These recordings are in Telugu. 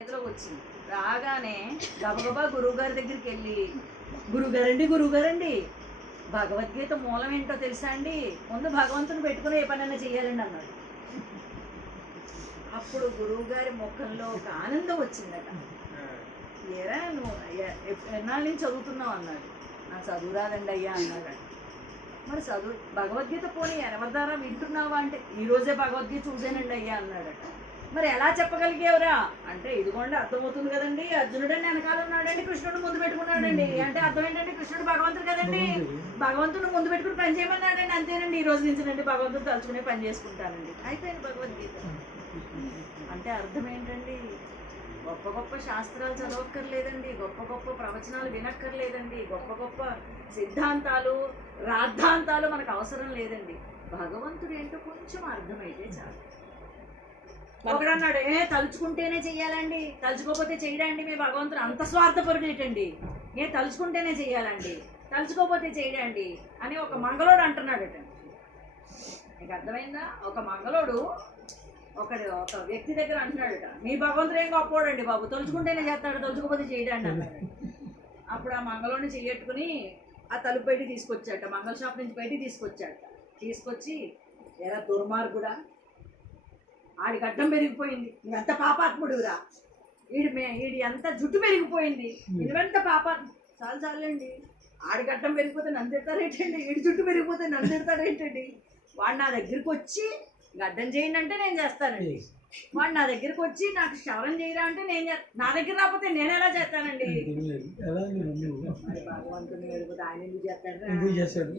వచ్చింది. రాగానే గబగబా గురువుగారి దగ్గరికి వెళ్ళి, గురువుగారండి భగవద్గీత మూలం ఏంటో తెలుసా అండి, ముందు భగవంతుని పెట్టుకుని ఏ పనైనా చెయ్యాలండి అన్నాడు. అప్పుడు గురువుగారి ముఖంలో ఒక ఆనందం వచ్చిందట. ఏరా నువ్వు ఎన్నాళ్ళ నుంచి చదువుతున్నావు అన్నాడు. నాకు చదువు రాదండి అయ్యా అన్నాడు. మరి చదువు భగవద్గీత పోనీ ఎవరిదారా వింటున్నావా అంటే, ఈరోజే భగవద్గీత చూసానండి అయ్యా అన్నాడట. మరి ఎలా చెప్పగలిగేవరా అంటే, ఇదిగోండి అర్థమవుతుంది కదండి, అర్జునుడని వెనకాల ఉన్నాడండి, కృష్ణుడు ముందు పెట్టుకున్నాడండి అంటే అర్థం ఏంటంటే కృష్ణుడు భగవంతుడు కదండి, భగవంతుడు ముందు పెట్టుకుని పని చేయమన్నాడండి, అంతేనండి, ఈ రోజు నుంచి నండి భగవంతుడు తలుచుకునే పని చేసుకుంటానండి, అయిపోయింది భగవద్గీత. అంటే అర్థం ఏంటండి, గొప్ప గొప్ప శాస్త్రాలు చదవక్కర్లేదండి, గొప్ప గొప్ప ప్రవచనాలు వినక్కర్లేదండి, గొప్ప గొప్ప సిద్ధాంతాలు రాద్ధాంతాలు మనకు అవసరం లేదండి. భగవంతుడు ఏంటో కొంచెం అర్థమైతే చాలు. ఒకడన్నాడు, తలుచుకుంటేనే చెయ్యాలండి, తలుచుకోకపోతే చేయడండి, మీ భగవంతుడు అంత స్వార్థపరుడు ఏంటండి, తలుచుకుంటేనే చెయ్యాలండి, తలుచుకోకపోతే చేయడండి అని ఒక మంగళోడు అంటున్నాడట. నీకు అర్థమైందా? ఒక మంగళోడు ఒక వ్యక్తి దగ్గర అంటున్నాడట, మీ భగవంతుడు ఏం గొప్పవాడండి బాబు, తలుచుకుంటేనే చేస్తాడు, తలుచుకోకపోతే చేయడండి అన్నాడు. అప్పుడు ఆ మంగళోడిని చెయ్యట్టుకుని ఆ తలుపు బయటికి తీసుకొచ్చాట, మంగళ షాప్ నుంచి బయటికి తీసుకొచ్చాట. తీసుకొచ్చి, ఎరా దుర్మార్గుడా, ఆడి గడ్డం పెరిగిపోయింది, ఎంత పాపాత్ముడురా, వీడి ఎంత జుట్టు పెరిగిపోయింది, ఇదంతా పాపాత్మ, చాలు చాలండి, ఆడి గడ్డం పెరిగిపోతే నన్ను తిడతారేంటండి, వీడి జుట్టు పెరిగిపోతే నన్ను తిడతారేంటండి, వాడు నా దగ్గరికి వచ్చి గడ్డం చేయండి అంటే నేను చేస్తానండి, వాడు నా దగ్గరికి వచ్చి నాకు క్షవరం చేయరా అంటే నేను నా దగ్గర రాకపోతే నేను ఎలా చేస్తానండి, భగవంతుని వెళ్ళిపోతే ఆయన ఎందుకు చేస్తాడు,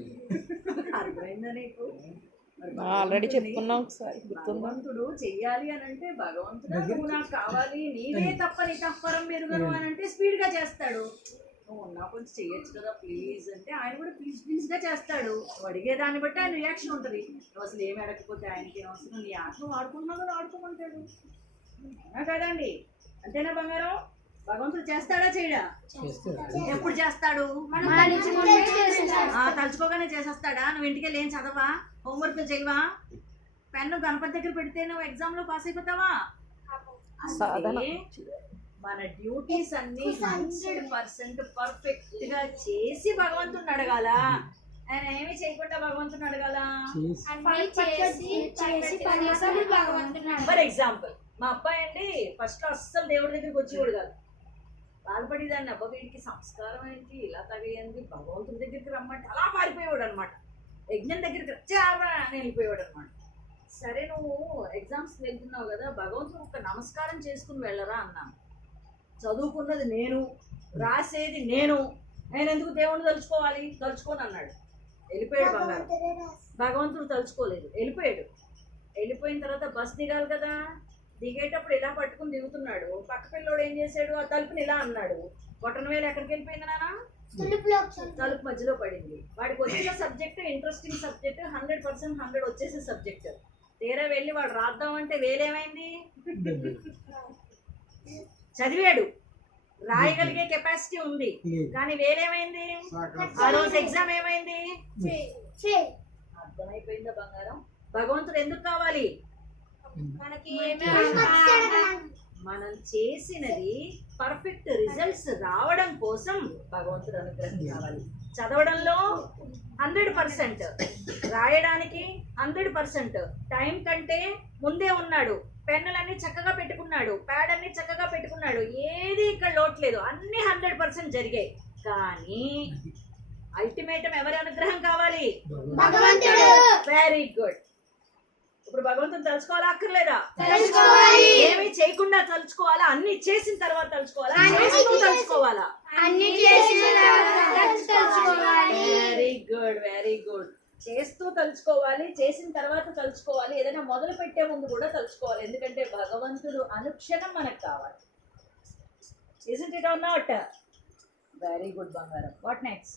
అర్థమైందా నీకు? ఆల్రెడీ చెప్పుకున్నాం ఒకసారి. భగవంతుడు చెయ్యాలి అని అంటే, భగవంతుడు నువ్వు నాకు కావాలి, నీవే తప్ప నీ తప్పరం మెరుగను అని అంటే స్పీడ్ గా చేస్తాడు. నువ్వు ఉన్నా కొంచెం చెయ్యొచ్చు కదా ప్లీజ్ అంటే ఆయన కూడా ప్లీజ్ గా చేస్తాడు. నువ్వు అడిగే దాన్ని బట్టి ఆయన రియాక్షన్ ఉంటుంది. నువ్వు అసలు ఏమి అడగకపోతే ఆయనకి ఏం అవసరం, నీ ఆత్మ వాడుకుంటున్నావు కదా ఆడుకోమంటాడు కదండి. అంతేనా బంగారం? భగవంతుడు చేస్తాడా చేయడా? ఎప్పుడు చేస్తాడు? తలుచుకోగానే చేసేస్తాడా? నువ్వు ఇంటికి వెళ్ళి ఏం చదవా, హోంవర్క్ చేయవా, పెన్ను గణపతి దగ్గర పెడితే నువ్వు ఎగ్జామ్ లో పాస్ అయిపోతావా? మన డ్యూటీస్ అన్ని 100% పర్ఫెక్ట్ గా చేసి భగవంతుడిని అడగాల, ఆయన ఏమి చేయకుండా భగవంతుని అడగాల. ఫర్ ఎగ్జాంపుల్, మా అబ్బాయి అండి ఫస్ట్ అస్సలు దేవుడి దగ్గరికి వచ్చేవాడు కాదు, బాధపడేదాన్ని, అబ్బా వీడికి సంస్కారం ఏంటి ఇలా తగేయండి, భగవంతుడి దగ్గరికి రమ్మంటే అలా పారిపోయేవాడు అనమాట, యజ్ఞం దగ్గరికి వచ్చావా అని వెళ్ళిపోయేవాడు అనమాట. సరే నువ్వు ఎగ్జామ్స్కి వెళ్తున్నావు కదా, భగవంతుడు ఒక నమస్కారం చేసుకుని వెళ్ళరా అన్నాను. చదువుకున్నది నేను, రాసేది నేను ఎందుకు దేవుణ్ణి తలుచుకోవాలి, తలుచుకోని అన్నాడు. వెళ్ళిపోయాడు బంగారం. భగవంతుడు తలుచుకోలేదు, వెళ్ళిపోయాడు. వెళ్ళిపోయిన తర్వాత బస్ దిగాలి కదా, దిగేటప్పుడు ఇలా పట్టుకుని దిగుతున్నాడు. పక్క పిల్లోడు ఏం చేశాడు, ఆ తలుపుని ఇలా అన్నాడు. బొటన వేలు ఎక్కడికి వెళ్ళిపోయింది నాన్న? తలుపు మధ్యలో పడింది. వాడికి వచ్చిన సబ్జెక్ట్ ఇంట్రెస్టింగ్ సబ్జెక్ట్, 100% 100 వచ్చేసే సబ్జెక్ట్. తీరా వెళ్ళి వాడు రాద్దామంటే వేలేమైంది, చదివాడు, రాయగలిగే కెపాసిటీ ఉంది, కానీ వేరేమైంది, ఆ రోజు ఎగ్జామ్ ఏమైంది, అర్థమైపోయిందా బంగారం? భగవంతుడు ఎందుకు కావాలి మనం చేసినది పర్ఫెక్ట్ రిజల్ట్స్ రావడం కోసం భగవంతుడు అనుగ్రహం కావాలి. చదవడంలో 100%, రాయడానికి 100%, టైం కంటే ముందే ఉన్నాడు, పెన్నులన్నీ చక్కగా పెట్టుకున్నాడు, ప్యాడ్ అన్ని చక్కగా పెట్టుకున్నాడు, ఏది ఇక్కడ లోట్లేదు, అన్ని 100% జరిగాయి. కానీ అల్టిమేటం ఎవరి అనుగ్రహం కావాలి? భగవంతుడు. Very good. ఇప్పుడు భగవంతుని తలుచుకోవాలా అక్కర్లేదా? ఏమి చేయకుండా తలుచుకోవాలా, అన్ని చేసిన తర్వాత తలుచుకోవాలా, తలుచుకోవాలా? Very good, very good. చేస్తూ తలుచుకోవాలి, చేసిన తర్వాత తలుచుకోవాలి, ఏదైనా మొదలు పెట్టే ముందు కూడా తలుచుకోవాలి, ఎందుకంటే భగవంతుడు అనుక్షణం మనకు కావాలి. Isn't it or not? Very good బంగారం. What next?